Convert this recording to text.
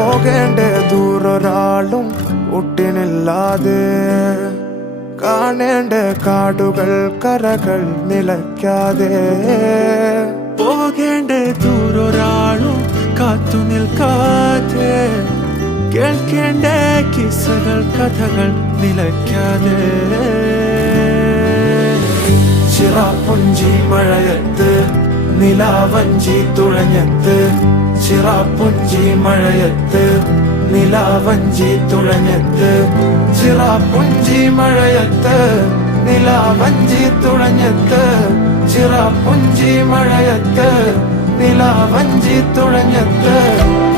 പോകേണ്ട ദൂരൊരാളും ഒട്ടിനില്ലാതെ കാണേണ്ട കാടുകൾ കരകൾ നിലയ്ക്കാതെ പോകേണ്ട ദൂരൊരാളും കാത്തു നിൽക്കാതെ കേൾക്കേണ്ട കിസ്സകൾ കഥകൾ നിലയ്ക്കാതെ ചിറാപ്പുഞ്ചി മഴയത്ത് നിലാവഞ്ചി തുഴഞ്ഞത്ത് ചിറാപ്പുഞ്ചി മഴയത്ത് നിലാവഞ്ചി തുഴഞ്ഞത്ത് ചിറാപ്പുഞ്ചി മഴയത്ത് നിലാവഞ്ചി തുഴഞ്ഞത്ത് ചിറാപ്പുഞ്ചി മഴയത്ത് നിലാവഞ്ചി തുഴഞ്ഞത്ത്